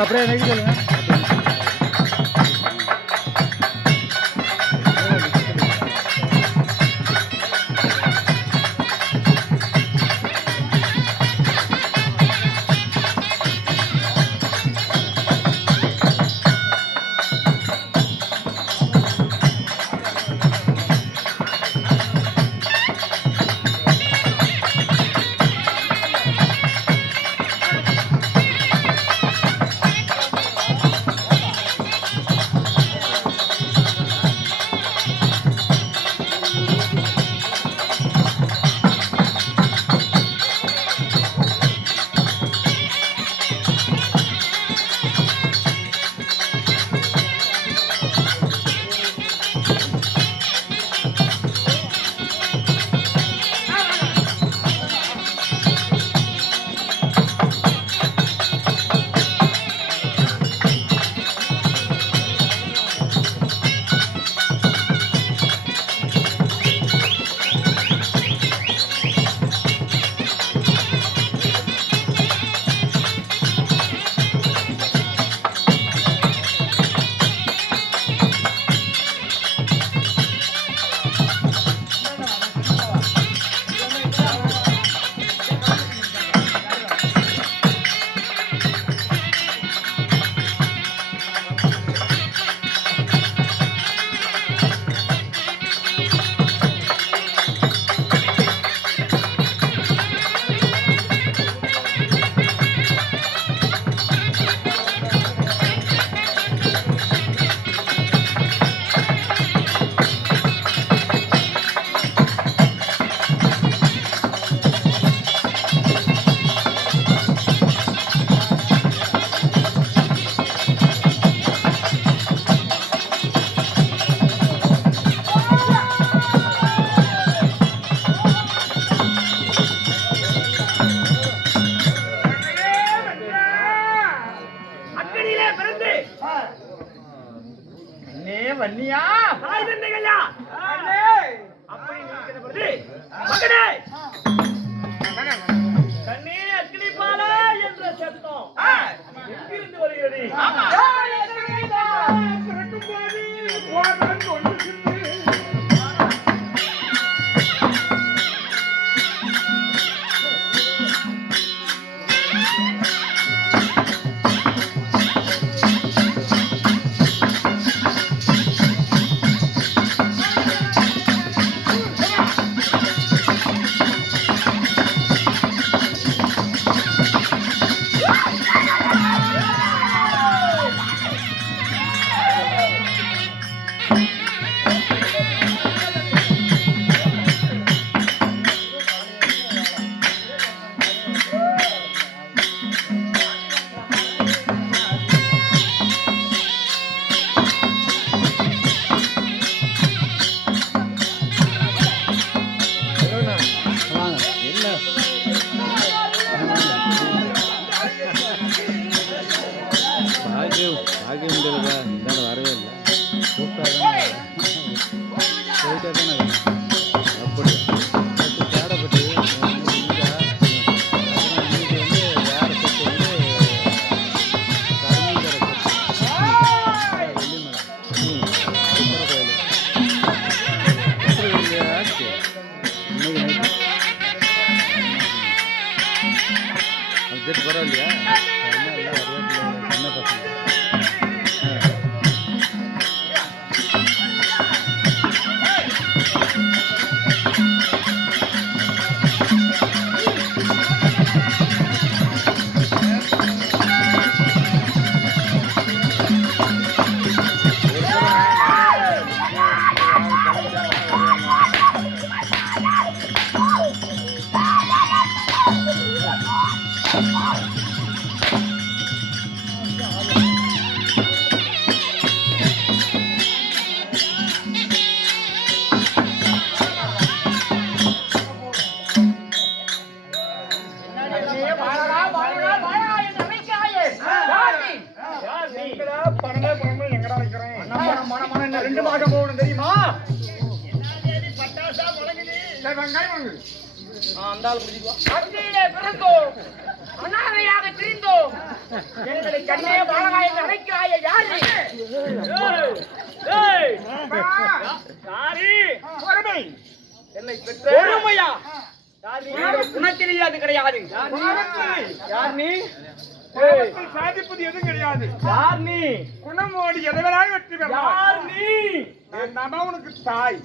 அப்படியே நெகி சொல்லுங்க. வன்னியா தாய் தந்தைகளா அப்படி நிற்கிறது மகனே கண்ணே அக்னி பாலா என்ற சத்தம் எங்கிருந்து வருகிறது? ரெண்டு மாசம் போகணும் தெரியுமா? பட்டாசா முழங்குது அந்த ஆள் பிடிக்கும். அங்கேயே பிறந்தோம், அனாதையாக திரிந்தோம், எங்களை கண்ணே பாலகா என்று அழைக்கிறாயே யார் நீ? ஏய் யாரி பொறுமை என்னை பெற்ற பொறுமையா குணத்திலேயே அது கிடையாது. யார் நீ? சாதிப்பது எதுவும் கிடையாது. யார் நீ? குணமோடு எதவராய் வெற்றி பெறலாம். யார் நீ? நான் உனக்கு தாய்.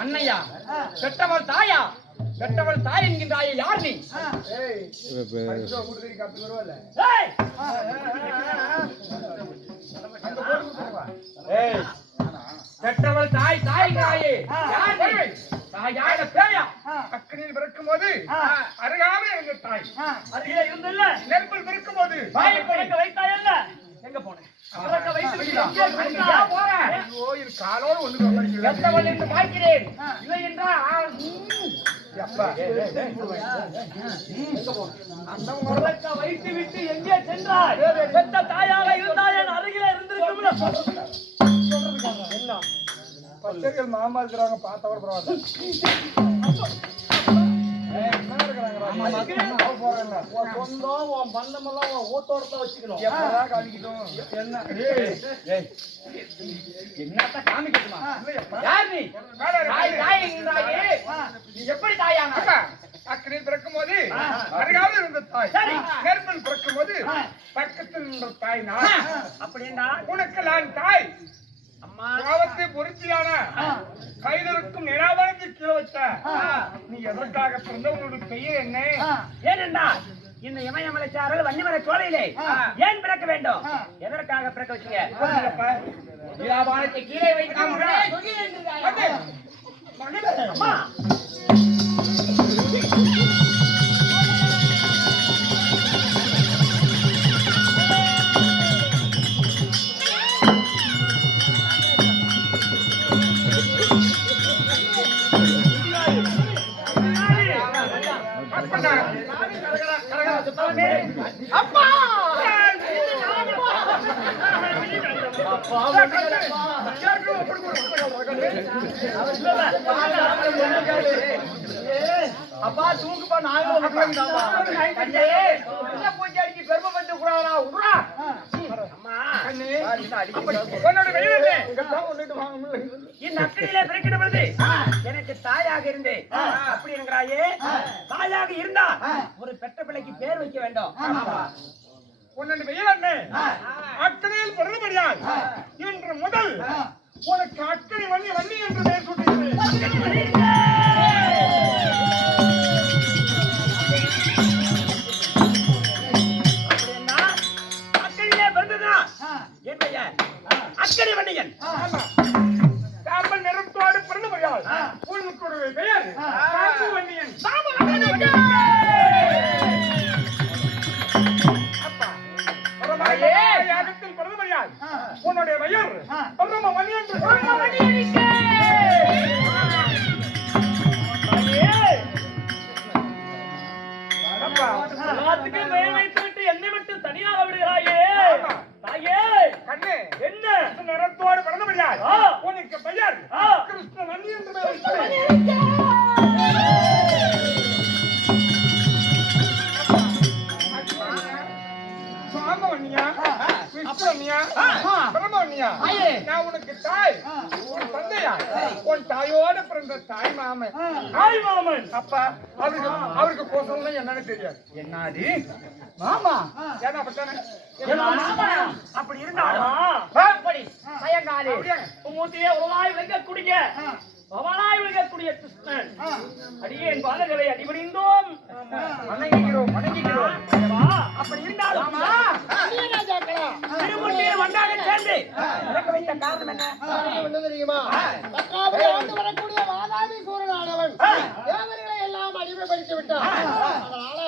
அண்ணையா பெற்றவள் தாயா பெற்றவள் தாய் என்கின்றாயே யார் நீ? பெற்றவள் தாய் தாய்கிறாயே யார் நீ? தாயான பேயா அக்கனியில் பிறக்கும் போது அருகாமல் இருந்த தாய் அருகில இருந்தல்ல நெருப்பில் பிறக்கும் போது வைத்தாயல்ல எங்க போனேன் காலோடு ஒன்று என்று பார்க்கிறேன். இல்லை என்றால் வைத்து விட்டு எங்கே சென்றாய்? பெற்ற தாயாக இருந்தால் என் அருகில இருந்திருக்கும். பச்சைகள் மாமா இருக்கிறாங்க பார்த்தவர் பரவாயில்ல. என்னத்த காமிக்கட்டுமா? யார் நீ? எப்படி தாயான? அக்கனில் பிறக்கும் போது அருகாமல் இருந்த தாய், நெருப்பில் பிறக்கும் போது பக்கத்தில் இருந்த தாய் நான். அப்படின்னா உனக்கு நான் தாய். பாவத்தை பொருத்தியான கையில் இருக்கும் நிராபரணத்தை கீழே வச்ச நீ எதற்காக பிறந்த? உன்னுடைய பெயர் என்ன? ஏனென்றா இந்த இமயமலைச்சாரல் வன்னிமலை சோலையிலே ஏன் பிறக்க வேண்டும்? எதற்காக பிறக்க வச்சீங்க? நிராபரணத்தை கீழே வைத்து அப்பா அப்பா தூக்குப்பா நாங்களும் பூஜைக்கு பெருமைப்பட்டு கூடாதா? எனக்கு தாயாக இருந்தேன் அப்படி என்கிறாயே. தாயாக இருந்தா ஒரு பெற்ற பிள்ளைக்கு பேர் வைக்க வேண்டும். உன்னுடைய பெயர் என்ன? அக்கனையில் பிறந்தபடியால் இன்று முதல் உனக்கு அக்கனை வள்ளி வள்ளி என்று பெயர் சூட்டுகிறேன். அக்கனிலே பிறந்ததா என் பெயர் அக்கனை வள்ளியன். சாம்பல் நிறத்தோடு பிறந்தபடியால் உனக்கு பெயர் சாம்பு வள்ளியன். யாகத்தில் பிறந்தபடியால் உன்னுடைய பெயர் பிரம்ம வள்ளி என்று எல்லாத்துக்கும் பெயர் வைத்துவிட்டு என்னை மட்டும் தனியாக விடுகிறாயே. தாயே கண்ணே என்ன நிறத்தோடு பிறந்தபடியால் உனக்கு பெயர் கிருஷ்ண வள்ளி என்று பெயர். நான் உனக்கு தாய், உன் தந்தையா? உன் தாயோட பிறந்த தாய் மாமன். தாய் மாமன் அப்பா அவருக்கு கோசம் என்னன்னு தெரியாது. என்னது மாமா? ஏன்னா அப்படி இருந்தாலும் பயங்காலி மூத்தியே உலகாய் வைக்கக்கூடிய பவனாய் விளங்கக்கூடிய கிருஷ்ணன் அடியேன் பாதங்களை அடிபணிந்தோம் வணங்குகிறோம் வணங்குகிறோம். அப்படி இருந்தாலும் திருமுட்டியில் ஒன்றாக சேர்ந்து இறக்க வைத்த காரணம் என்ன தெரியுமா? வரக்கூடிய வாதாபி சூரனானவன் தேவர்களை எல்லாம் அடிமைப்படுத்தி விட்டான். அதனால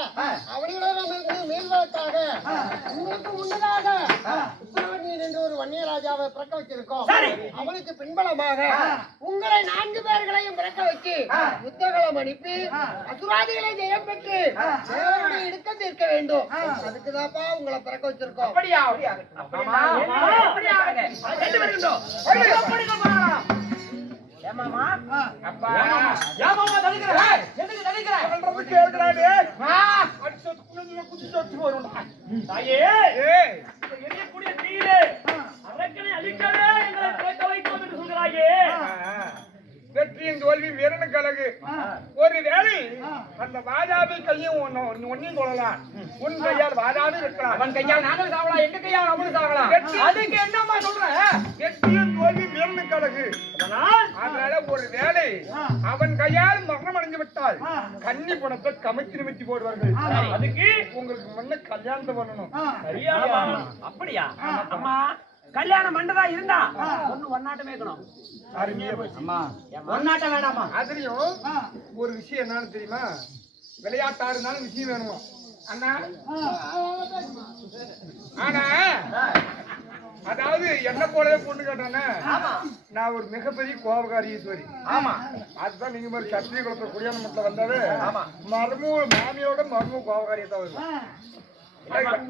அவர்களிடமிருந்து மீள்வதற்காக உங்களுக்கு முன்னதாக என்று ஒரு வன்னியராஜாவை பிறக்க வச்சிருக்கோம். அவனுக்கு பின்பலமாக உங்களை 4 பேர்களையும் பிறக்க வச்சு யுத்தகலம் அனுப்பி அசுராதிகளை ஜெயம் பெற்று தேவனுடைய இடுக்கம் தீர்க்க வேண்டும். அதுக்குதான்ப்பா உங்களை பிறக்க வச்சிருக்கோம். அப்படியா? ஏமாமா அப்பா ஏமாமா தடுக்கிறேன் எதுக்கு தடுக்கிறேன் சொல்றது கேக்குறானே அடிச்சு குளிஞ்சு குதிச்சு வரும்டா தாயே ஏய் எரியக்கூடிய தீயிலே அரக்கனை அழிக்கவே எங்களை பிறக்க வைத்தோம் என்று சொல்கிறாயே வெற்றியின் தோல்வி வீரனுக்கு அழகு. ஒரு வேளை அந்த வாஜாவி கையும் ஒன்னையும் கொள்ளலாம். உன் கையால் வாஜாவி இருக்கலாம், அவன் கையால் நானும் சாவலாம், எங்க கையால் அவனும் சாவலாம். அதுக்கு என்னம்மா சொல்ற? வெற்றியின் தோல்வி வீரனுக்கு அழகு. அதனால ஒரு வேளை அவன் கையால் மரணம் அடைந்து விட்டால் கன்னி பணத்தை கமிச்சு நிமித்தி போடுவார்கள். அதுக்கு உங்களுக்கு முன்ன கல்யாணத்தை பண்ணணும். அப்படியா? அம்மா கல்யாணம் மண்டதா இருந்தா ஒண்ணு ஒன்னாட்டம் வைக்கணும். அம்மா ஒன்னாட்டம் வேண்டாமா? அதுலயும் ஒரு விஷயம் என்னன்னு தெரியுமா? விளையாட்டா இருந்தாலும் விஷயம் வேணுமா அண்ணா? ஆனா அதாவது என்ன போலவே பொண்ணு கேட்டானே, நான் ஒரு மிகப்பெரிய கோபக்காரி ஈஸ்வரி. ஆமா, அதுதான் நீங்க மாதிரி சத்திரிய குளத்துல குடியான மட்டில் வந்தாவே மருமும் மாமியோட மருமும் கோபக்காரியை தான் வருது.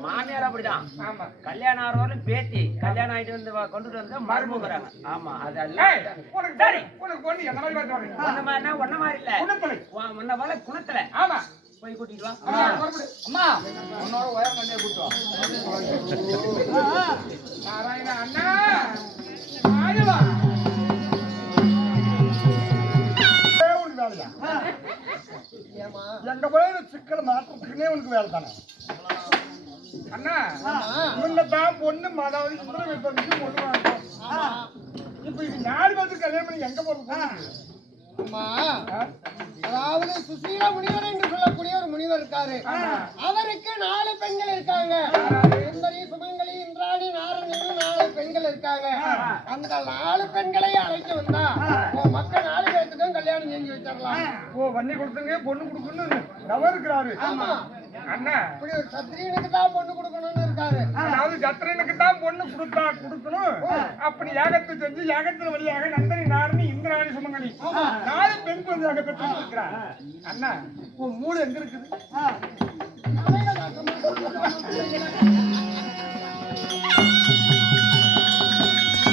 மாமியார் அப்படிதான். ஆமா, கல்யாணம் ஆகிறவரும் பேத்தி கல்யாணம் ஆயிட்டு வந்து கொண்டுட்டு வந்து மருமகிறாங்க. ஆமா, அது சரி. உனக்கு பொண்ணு எந்த மாதிரி பார்த்து ஒன்ன மாதிரினா ஒன்ன மாதிரி இல்ல, குணத்தலை முன்ன போல குணத்துல. ஆமா, போய் கூட்டிட்டு வா. அம்மா உன்னோட உயர் கண்ணியை கூட்டு வா. நாராயண அண்ணா ஆடுவா உனக்கு வேலையா? எங்க போய் சிக்கல் மாற்றத்துக்குன்னே உனக்கு வேலை தானே அண்ணா? முன்னதான் பொண்ணு அதாவது சுந்தர வீட்டு பொண்ணு வாங்கணும். இப்ப இது 4 பேருக்கு கல்யாணம் பண்ணி எங்க போறது? அம்மா, அதாவது சுசீல முனிவர் என்று சொல்லக்கூடிய ஒரு முனிவர் இருக்காரு. அவருக்கு 4 பெண்கள் இருக்காங்க. சுந்தரி, சுமங்கலி, இந்திராணி, நாரணின்னு 4 பெண்கள் இருக்காங்க. அந்த 4 பெண்களை அழைத்து வந்தா மக்கள் 4 பேருக்கும் கல்யாணம் செஞ்சு வச்சிடலாம். ஓ, வண்ணி கொடுத்துங்க பொண்ணு கொடுக்கணும்னு நவர் இருக்கிறாரு. ஆமா அண்ணா, இப்படி ஒரு சத்திரியனுக்கு தான் பொண்ணு கொடுக்கணும்னு இருக்காரு. அதாவது சத்திரனுக்கு தான் பொண்ணு கொடுக்கணும். அப்படி யாகத்தை செஞ்சு யாகத்தின் வழியாக நந்தனி, நாரணி, இந்திராணி, சுமங்கலி 4 பெண் குழந்தையாக பெற்று இருக்கிறார். அண்ணா, உன் மூடு எங்க இருக்குது?